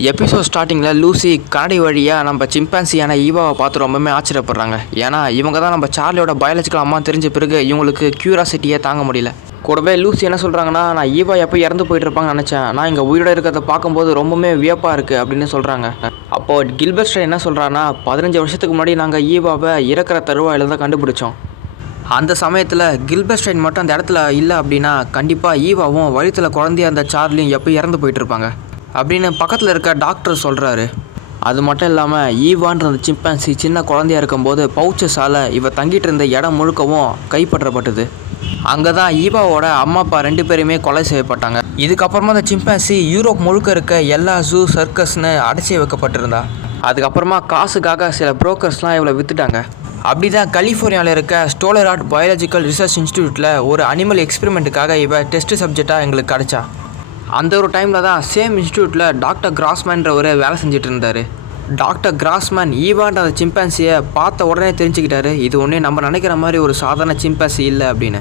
Episode ஸ்டார்டிங்கில் Lucy கண்ணாடி வழியாக நம்ம சிம்பான்சியான ஈவாவை பார்த்து ரொம்பவே ஆச்சரியப்படுறாங்க. ஏன்னா இவங்க தான் நம்ம சார்லியோட பயாலஜிக்கல் அம்மா தெரிஞ்ச பிறகு இவங்களுக்கு க்யூராசிட்டியே தாங்க முடியல. கூடவே லூசி என்ன சொல்கிறாங்கன்னா, நான் ஈவா எப்போ இறந்து போயிட்டு இருப்பாங்கன்னு நினச்சேன், நான் இங்கே உயிரோடு இருக்கிறத பார்க்கும்போது ரொம்பவே வியப்பாக இருக்குது அப்படின்னு சொல்கிறாங்க. அப்போது கில்பர்ட் என்ன சொல்கிறான்னா, 15 வருஷத்துக்கு முன்னாடி நாங்கள் ஈவாவை இறக்குற தருவாயில் தான் கண்டுபிடிச்சோம். அந்த சமயத்தில் கில்பர்ட் மட்டும் அந்த இடத்துல இல்லை அப்படின்னா கண்டிப்பாக ஈவாவும் வயிற்றில் குழந்தைய அந்த சார்லியும் எப்போ இறந்து போயிட்டுருப்பாங்க அப்படின்னு பக்கத்தில் இருக்க டாக்டர் சொல்கிறாரு. அது மட்டும் இல்லாமல் ஈவான்ற அந்த சிம்பான்சி சின்ன குழந்தையாக இருக்கும்போது பவுச்சஸால் இவ தங்கிட்டு இருந்த இடம் முழுக்கவும் கைப்பற்றப்பட்டது. அங்கே தான் ஈவாவோட அம்மா அப்பா 2 பேருமே கொலை செய்யப்பட்டாங்க. இதுக்கப்புறமா அந்த சிம்பான்சி யூரோப் முழுக்க இருக்க எல்லா ஜூ சர்க்கஸ்னு அடைச்சி வைக்கப்பட்டிருந்தா. அதுக்கப்புறமா காசுக்காக சில புரோக்கர்ஸ்லாம் இவளை விற்றுட்டாங்க. அப்படி தான் கலிஃபோர்னியாவில் இருக்க ஸ்டோலராட் பயாலஜிக்கல் ரிசர்ச் இன்ஸ்டியூட்டில் ஒரு அனிமல் எக்ஸ்பெரிமெண்ட்டுக்காக இவ டெஸ்ட் சப்ஜெக்டாக எங்களுக்கு கிடச்சா. அந்த ஒரு டைமில் தான் சேம் இன்ஸ்டியூட்டில் டாக்டர் கிராஸ்மேன்றவர் வேலை செஞ்சுட்டு இருந்தார். டாக்டர் கிராஸ்மேன் ஈவான்ற அந்த சிம்பான்சியை பார்த்த உடனே தெரிஞ்சுக்கிட்டாரு, இது ஒன்றே நம்ம நினைக்கிற மாதிரி ஒரு சாதாரண சிம்பான்சி இல்லை அப்படின்னு.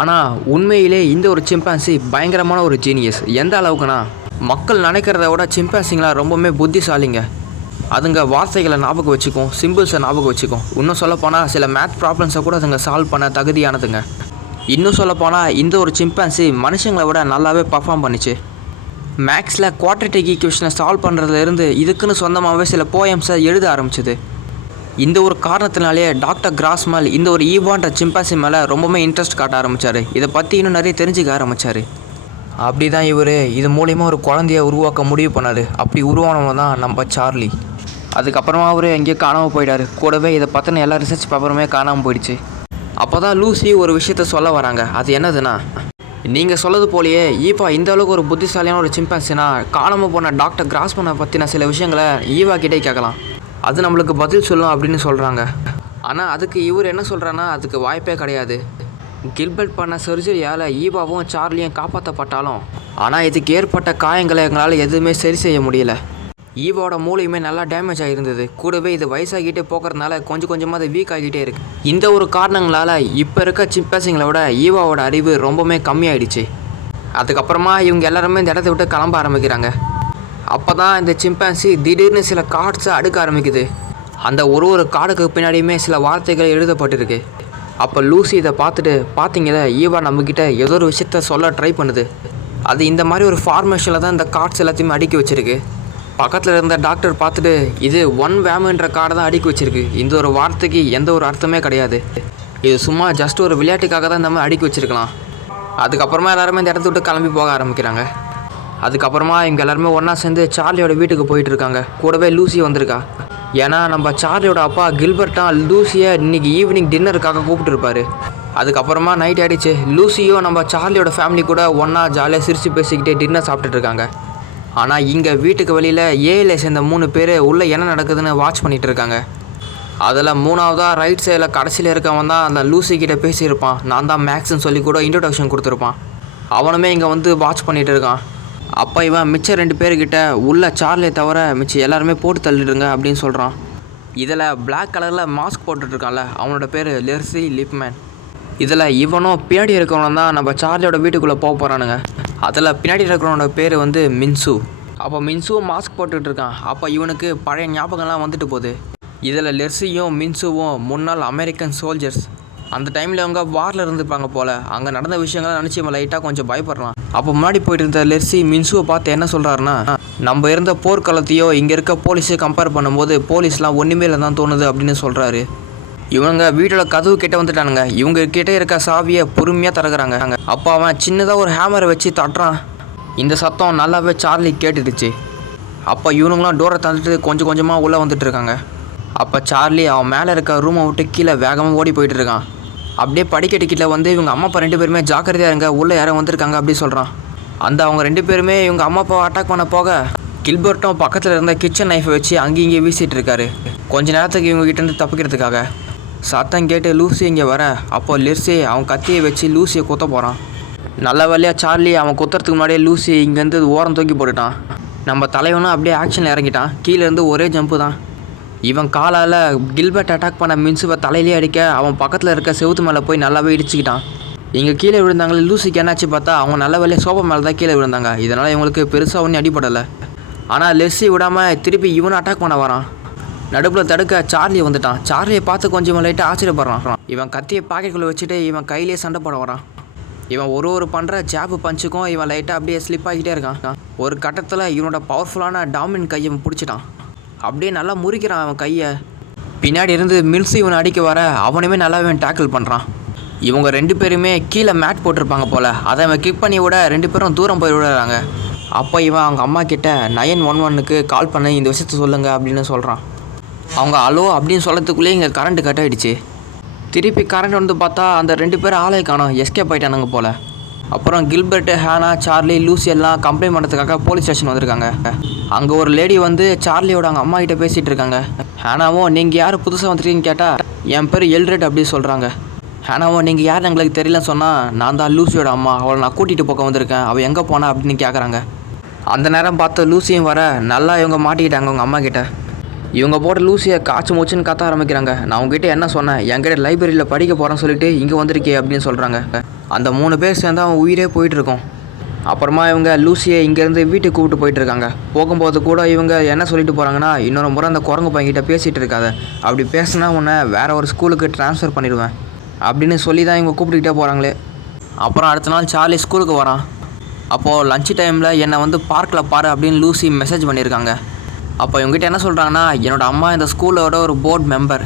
ஆனால் உண்மையிலே இந்த ஒரு சிம்பான்சி பயங்கரமான ஒரு ஜீனியஸ். எந்த அளவுக்குனா, மக்கள் நினைக்கிறத விட சிம்பான்சிங்களாம் ரொம்பவுமே புத்திசாலிங்க. அதுங்க வார்த்தைகளை ஞாபகம் வச்சுக்கும், சிம்பிள்ஸை ஞாபகம் வச்சுக்கும். இன்னும் சொல்லப்போனால் சில மேத் ப்ராப்ளம்ஸை கூட அதுங்க சால்வ் பண்ண தகுதியானதுங்க. இன்னும் சொல்லப்போனால் இந்த ஒரு சிம்பான்சி மனுஷங்களை விட நல்லாவே பர்ஃபார்ம் பண்ணிச்சு. மேக்ஸில் குவாட்ரேட்டிக் ஈக்குவேஷனை சால்வ் பண்ணுறதுலேருந்து இதுக்குன்னு சொந்தமாகவே சில போயம்ஸை எழுத ஆரம்பிச்சிது. இந்த ஒரு காரணத்தினாலே டாக்டர் கிராஸ்மல் இந்த ஒரு ஈவான்ற சிம்பான்சி மேலே ரொம்பவுமே இன்ட்ரெஸ்ட் காட்ட ஆரம்பித்தார். இதை பற்றி இன்னும் நிறைய தெரிஞ்சுக்க ஆரம்பித்தார். அப்படி தான் இவர் இது மூலிமா ஒரு குழந்தைய உருவாக்க முடிவு பண்ணார். அப்படி உருவானவங்க தான் நம்ம சார்லி. அதுக்கப்புறமா அவர் எங்கேயோ காணாமல் போயிட்டார். கூடவே இதை பற்றின எல்லா ரிசர்ச் பேப்பருமே காணாமல் போயிடுச்சு. அப்போ தான் லூசி ஒரு விஷயத்த சொல்ல வராங்க. அது என்னதுன்னா, நீங்கள் சொல்லது போலேயே ஈவா இந்த அளவுக்கு ஒரு புத்திசாலியான ஒரு சிம்பான்சினா காணாமல் போன டாக்டர் கிராஸ்மனை பற்றின சில விஷயங்களை ஈவா கிட்டே கேட்கலாம், அது நம்மளுக்கு பதில் சொல்லும் அப்படின்னு சொல்கிறாங்க. ஆனால் அதுக்கு இவர் என்ன சொல்கிறான்னா, அதுக்கு வாய்ப்பே கிடையாது. கில்பர்ட் பண்ண சர்ஜரியால் ஈவாவும் சார்லியும் காப்பாற்றப்பட்டாலும் ஆனால் இதுக்கு ஏற்பட்ட காயங்களை எங்களால் எதுவுமே சரி செய்ய முடியல. ஈவோட மூளையுமே நல்லா டேமேஜ் ஆகிருந்தது. கூடவே இது வயசாகிட்டே போகிறதுனால கொஞ்சம் கொஞ்சமாக அது வீக் ஆகிட்டே இருக்குது. இந்த ஒரு காரணங்களால் இப்போ இருக்க சிம்பான்சிங்களை விட ஈவாவோட அறிவு ரொம்பவுமே கம்மியாயிடுச்சு. அதுக்கப்புறமா இவங்க எல்லாருமே இந்த இடத்த விட்டு கிளம்ப ஆரம்பிக்கிறாங்க. அப்போ தான் இந்த சிம்பான்சி திடீர்னு சில கார்ட்ஸை அடுக்க ஆரம்பிக்குது. அந்த ஒரு கார்டுக்கு பின்னாடியுமே சில வார்த்தைகள் எழுதப்பட்டிருக்கு. அப்போ லூசி இதை பார்த்துட்டு, பார்த்தீங்களா ஈவா நம்மக்கிட்ட ஏதோ ஒரு விஷயத்த சொல்ல ட்ரை பண்ணுது, அது இந்த மாதிரி ஒரு ஃபார்மேஷனில் தான் இந்த கார்ட்ஸ் எல்லாத்தையுமே அடுக்கி வச்சுருக்கு. பக்கத்தில் இருந்த டாக்டர் பார்த்துட்டு, இது 1 வேமுன்ற கார்டை தான் அடுக்கி வச்சுருக்கு, இந்த ஒரு வார்த்தைக்கு எந்த ஒரு அர்த்தமே கிடையாது, இது சும்மா ஜஸ்ட் ஒரு விளையாட்டுக்காக தான் இந்த மாதிரி அடுக்கி வச்சுருக்கலாம். அதுக்கப்புறமா எல்லாருமே இந்த இடத்த விட்டு கிளம்பி போக ஆரம்பிக்கிறாங்க. அதுக்கப்புறமா இவங்க எல்லாருமே ஒன்றா சேர்ந்து சார்லியோட வீட்டுக்கு போயிட்டு இருக்காங்க. கூடவே லூசி வந்திருக்கா. ஏன்னா நம்ம சார்லியோட அப்பா கில்பர்ட்டா லூசியை இன்றைக்கி ஈவினிங் டின்னருக்காக கூப்பிட்டுருப்பாரு. அதுக்கப்புறமா நைட் ஆகிடுச்சு. லூசியும் நம்ம சார்லியோட ஃபேமிலி கூட ஒன்றா ஜாலியாக சிரித்து பேசிக்கிட்டே டின்னர் சாப்பிட்டுட்டு இருக்காங்க. ஆனால் இங்கே வீட்டுக்கு வெளியில் ஏஐயில் சேர்ந்த 3 பேர் உள்ளே என்ன நடக்குதுன்னு வாட்ச் பண்ணிகிட்டு இருக்காங்க. அதில் 3ஆவதாக ரைட் சைடில் கடைசியில் இருக்கவன் தான் அந்த லூசி கிட்டே பேசியிருப்பான். நான் தான் மேக்ஸ்ன்னு சொல்லி கூட இன்ட்ரொடக்ஷன் கொடுத்துருப்பான். அவனுமே இங்கே வந்து வாட்ச் பண்ணிகிட்டு இருக்கான். அப்போ இவன் மிச்சம் 2 பேர்கிட்ட உள்ள சார்லியை தவிர மிச்சம் எல்லாருமே போட்டு தள்ளிடுங்க அப்படின்னு சொல்கிறான். இதில் பிளாக் கலரில் மாஸ்க் போட்டுட்ருக்கான்ல, அவனோட பேர் லெர்சி லிப்மேன். இதில் இவனும் பின்னாடி இருக்கிறவன் தான் நம்ம சார்லியோட வீட்டுக்குள்ளே போக போகிறானுங்க. அதில் பின்னாடி இருக்கிறவனோட பேர் வந்து மின்சு. அப்போ மின்சுவும் மாஸ்க் போட்டுக்கிட்டு இருக்கான். அப்போ இவனுக்கு பழைய ஞாபகம்லாம் வந்துட்டு போகுது. இதில் லெர்சியும் மின்சுவும் முன்னாள் அமெரிக்கன் சோல்ஜர்ஸ். அந்த டைமில் அவங்க வாரில் இருந்துப்பாங்க போல். அங்கே நடந்த விஷயங்கள்லாம் நினச்சி இவன் லைட்டாக கொஞ்சம் பயப்படுறான். அப்போ முன்னாடி போயிட்டு இருந்த லெர்சி மின்சுவை பார்த்து என்ன சொல்கிறாருன்னா, நம்ம இருந்த போர்க்களத்தையோ இங்கே இருக்க போலீஸை கம்பேர் பண்ணும்போது போலீஸ்லாம் ஒன்றுமே இல்லை தான் தோணுது அப்படின்னு சொல்கிறாரு. இவங்க வீட்டோட கதவு கிட்டே வந்துட்டானுங்க. இவங்க கிட்டே இருக்க சாவியை பொறுமையாக திறக்கிறாங்க. அப்போ அவன் சின்னதாக ஒரு ஹேமரை வச்சு தட்டுறான். இந்த சத்தம் நல்லாவே சார்லி கேட்டுடுச்சு. அப்போ இவனுங்களாம் டோரை தந்துட்டு கொஞ்சம் கொஞ்சமாக உள்ளே வந்துட்டு இருக்காங்க. அப்போ சார்லி அவன் மேலே இருக்க ரூமை விட்டு கீழே வேகமாக ஓடி போயிட்டு இருக்கான். அப்படியே படிக்கட்டு கீழே வந்து இவங்க அம்மா அப்பா 2 பேருமே ஜாக்கிரதையாக இருங்க, உள்ளே யாரும் வந்திருக்காங்க அப்படி சொல்கிறான். அந்த அவங்க 2 பேருமே இவங்க அம்மா அப்பாவை அட்டாக் பண்ண போக கில்பர்ட்டும் பக்கத்தில் இருந்த கிச்சன் நைஃபை வச்சு அங்கேயும் இங்கே வீசிகிட்டு இருக்காரு. கொஞ்ச நேரத்துக்கு இவங்க கிட்டேருந்து தப்பிக்கிறதுக்காக. சத்தம் கேட்டு லூசி இங்கே வர, அப்போ லெர்சி அவன் கத்தியை வச்சு லூசியை குத்த போகிறான். நல்ல வழியாக சார்லி அவன் குத்துறதுக்கு முன்னாடியே லூசி இங்கேருந்து ஓரம் தூக்கி போட்டுட்டான். நம்ம தலைவனும் அப்படியே ஆக்ஷனில் இறங்கிட்டான். கீழேருந்து ஒரே ஜம்ப்பு தான். இவன் காலால் கில்பர்ட் அட்டாக் பண்ண மின்சுவை தலையிலே அடிக்க அவன் பக்கத்தில் இருக்க செவுத்து மேலே போய் நல்லாவே இடிச்சுக்கிட்டான். இங்கே கீழே விழுந்தாங்களே லூசிக்கு என்னாச்சு பார்த்தா அவங்க நல்ல வேலையை சோஃபா மேலே தான் கீழே விழுந்தாங்க. இதனால் இவங்களுக்கு பெருசாக ஒன்றும் அடிப்படலை. ஆனால் லெஸ்ஸி விடாமல் திருப்பி இவனை அட்டாக் பண்ண வரான். நடுப்பில் தடுக்க சார்லி வந்துட்டான். சார்லியை பார்த்து கொஞ்சம் லைட்டாக ஆச்சரியப்படுறான். இவன் கத்தியை பாக்கெட்டுக்குள்ளே வச்சுட்டு இவன் கையிலேயே சண்டை போட வரான். இவன் ஒரு பண்ணுற ஜாப்பு பஞ்சுக்கும் இவன் லைட்டாக அப்படியே ஸ்லிப் ஆகிட்டே இருக்கான். ஒரு கட்டத்தில் இவனோட பவர்ஃபுல்லான டாமின் கையை பிடிச்சிட்டான். அப்படியே நல்லா முறிக்கிறான் அவன் கையை. பின்னாடி இருந்து மில்ஸ் இவனை அடிக்க வர அவனுமே நல்லா இவன் டேக்கிள் பண்ணுறான். இவங்க 2 பேருமே கீழே மேட் போட்டிருப்பாங்க போல், அதை அவன் கிக் பண்ணி விட 2 பேரும் தூரம் போய் விடுறாங்க. அப்போ இவன் அவங்க அம்மா கிட்ட 911க்கு கால் பண்ணி இந்த விஷயத்த சொல்லுங்கள் அப்படின்னு சொல்கிறான். அவங்க அலோ அப்படின்னு சொல்லத்துக்குள்ளேயே இங்கே கரண்ட்டு கட் ஆகிடுச்சு. திருப்பி கரண்ட் வந்து பார்த்தா அந்த 2 பேரும் ஆளே காணோம், எஸ்கேப் ஆகிட்டானுங்க போல். அப்புறம் கில்பர்ட்டு, ஹேனா, சார்லி, லூசி எல்லாம் கம்ப்ளைண்ட் பண்ணுறதுக்காக போலீஸ் ஸ்டேஷன் வந்திருக்காங்க. அங்கே ஒரு லேடி வந்து சார்லியோட அவங்க அம்மா கிட்ட பேசிகிட்டு இருக்காங்க. ஹேனாவும் நீங்கள் யார் புதுசாக வந்துருக்கீங்கன்னு கேட்டால் என் பேர் எல்ரெட் அப்படி சொல்கிறாங்க. ஹேனாவும் நீங்கள் யார் எங்களுக்கு தெரியலன்னு சொன்னால் நான் தான் லூசியோட அம்மா, அவளை நான் கூட்டிகிட்டு போக வந்திருக்கேன், அவள் எங்கே போனா அப்படின்னு கேட்குறாங்க. அந்த நேரம் பார்த்து லூசியும் வர நல்லா இவங்க மாட்டிக்கிட்டாங்க அவங்க அம்மா கிட்ட. இவங்க போட்ட லூசியை காய்ச்சி மூச்சுன்னு கத்த ஆரம்பிக்கிறாங்க. நான் உங்ககிட்ட என்ன சொன்னேன், என்கிட்ட லைப்ரரியில் படிக்க போகிறேன்னு சொல்லிட்டு இங்கே வந்திருக்கே அப்படின்னு சொல்கிறாங்க. அந்த 3 பேர் சேர்ந்து அவன் உயிரே போயிட்டுருக்கோம். அப்புறமா இவங்க லூசியை இங்கேருந்து வீட்டுக்கு கூப்பிட்டு போயிட்டுருக்காங்க. போகும்போது கூட இவங்க என்ன சொல்லிட்டு போகிறாங்கன்னா, இன்னொரு முறை அந்த குரங்கு பையன்கிட்ட பேசிகிட்டு இருக்காத, அப்படி பேசினா உன்னை வேறு ஒரு ஸ்கூலுக்கு ட்ரான்ஸ்ஃபர் பண்ணிடுவேன் அப்படின்னு சொல்லி தான் இவங்க கூப்பிட்டுக்கிட்டே போகிறாங்களே. அப்புறம் அடுத்த நாள் சார்லி ஸ்கூலுக்கு வரான். அப்போது லஞ்ச் டைமில் என்னை வந்து பார்க்கில் பாரு அப்படின்னு லூசி மெசேஜ் பண்ணியிருக்காங்க. அப்போ இவங்ககிட்ட என்ன சொல்கிறாங்கன்னா, என்னோடய அம்மா இந்த ஸ்கூலோட ஒரு போர்டு மெம்பர்.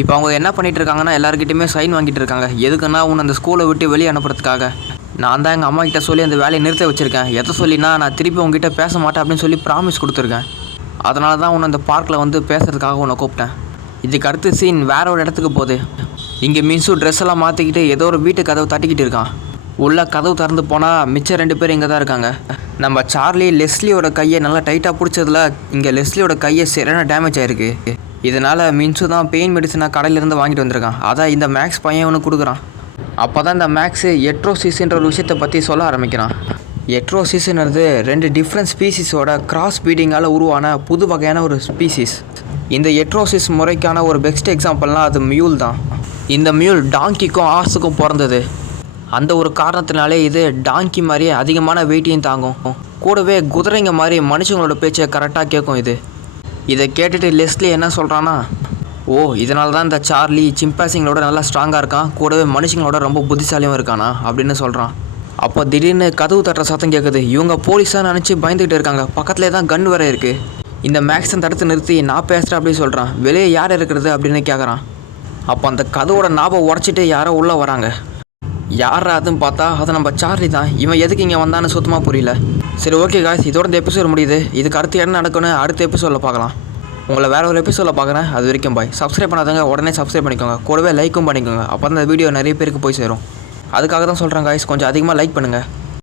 இப்போ அவங்க என்ன பண்ணிகிட்டு இருக்காங்கன்னா, எல்லாருக்கிட்டையுமே சைன் வாங்கிட்டு இருக்காங்க. எதுக்குன்னா உன்னை அந்த ஸ்கூலை விட்டு வெளியே அனுப்புறதுக்காக. நான் தான் எங்கள் அம்மா கிட்ட சொல்லி அந்த வேலையை நிறுத்த வச்சுருக்கேன். எதை சொல்லினா நான் திருப்பி உங்ககிட்ட பேச மாட்டேன் அப்படின்னு சொல்லி ப்ராமிஸ் கொடுத்துருக்கேன். அதனால தான் உன்னை அந்த பார்க்கில் வந்து பேசுறதுக்காக உன்னை கூப்பிட்டேன். இதுக்கு அடுத்த சீன் வேற ஒரு இடத்துக்கு போகுது. இங்கே மின்சு ட்ரெஸ் எல்லாம் மாற்றிக்கிட்டு ஏதோ ஒரு வீட்டு கதவு தட்டிக்கிட்டு இருக்கான். உள்ள கதவு திறந்து போனால் மிச்சம் 2 பேர் இங்கே தான் இருக்காங்க. நம்ம சார்லி லெஸ்லியோட கையை நல்லா டைட்டாக பிடிச்சதில் இங்கே லெஸ்லியோட கையை சரியான டேமேஜ் ஆகிருக்கு. இதனால் மின்சு தான் பெயின் மெடிசனை கடையிலேருந்து வாங்கிட்டு வந்திருக்கான். அதான் இந்த மேக்ஸ் பையன் ஒன்று கொடுக்குறான். அப்போ தான் இந்த மேக்ஸு எட்ரோசிஸ்ன்ற ஒரு விஷயத்தை பற்றி சொல்ல ஆரம்பிக்கிறான். எட்ரோசிஸ்ன்றது 2 டிஃப்ரெண்ட் ஸ்பீசிஸோட கிராஸ் பீடிங்கால் உருவான புது வகையான ஒரு ஸ்பீசிஸ். இந்த எட்ரோசிஸ் முறைக்கான ஒரு பெஸ்ட் எக்ஸாம்பிள்னால் அது மியூல் தான். இந்த மியூல் டாங்கிக்கும் ஹார்ஸுக்கும் பிறந்தது. அந்த ஒரு காரணத்தினாலே இது டாங்கி மாதிரியே அதிகமான வெயிட்டையும் தாங்கும். கூடவே குதிரைங்க மாதிரி மனுஷங்களோட பேச்சை கரெக்டாக கேட்கும். இதை கேட்டுட்டு லெஸ்லி என்ன சொல்கிறான்னா, ஓ இதனால தான் இந்த சார்லி சிம்பான்சிங்களோட நல்லா ஸ்ட்ராங்காக இருக்கான், கூடவே மனுஷங்களோட ரொம்ப புத்திசாலியும் இருக்கானா அப்படின்னு சொல்கிறான். அப்போ திடீர்னு கதவு தட்டுற சத்தம் கேட்குது. இவங்க போலீஸாக நினச்சி பயந்துக்கிட்டு இருக்காங்க. பக்கத்துலேயே தான் கன் வேறு இருக்குது. இந்த மேக்ஸை தடுத்து நிறுத்தி நான் பேசுகிறேன் அப்படின்னு சொல்கிறான். வெளியே யார் இருக்கிறது அப்படின்னு கேட்குறான். அப்போ அந்த கதவோட நாபை உடச்சிட்டு யாரோ உள்ளே வராங்க. யார் அதுன்னு பார்த்தா அது நம்ம சார்லி தான். இவன் எதுக்கு இங்கே வந்தான்னு சுத்தமாக புரியல. சரி ஓகே காய்ஸ், இதோட இந்த எபிசோட் முடியுது. இதுக்கு அடுத்து என்ன நடக்குன்னு அடுத்த எபிசோடில் பார்க்கலாம். உங்களை வேறு ஒரு எபிசோடில் பார்க்குறேன். அது வரைக்கும் பாய். சப்ஸ்கிரைப் பண்ணாதவங்க உடனே சப்ஸ்கிரைப் பண்ணிக்கோங்க, கூடவே லைக்கும் பண்ணிக்கோங்க. அப்போ தான் இந்த வீடியோ நிறைய பேருக்கு போய் சேரும். அதுக்காக தான் சொல்கிறேன் காய்ஸ், கொஞ்சம் அதிகமாக லைக் பண்ணுங்கள்.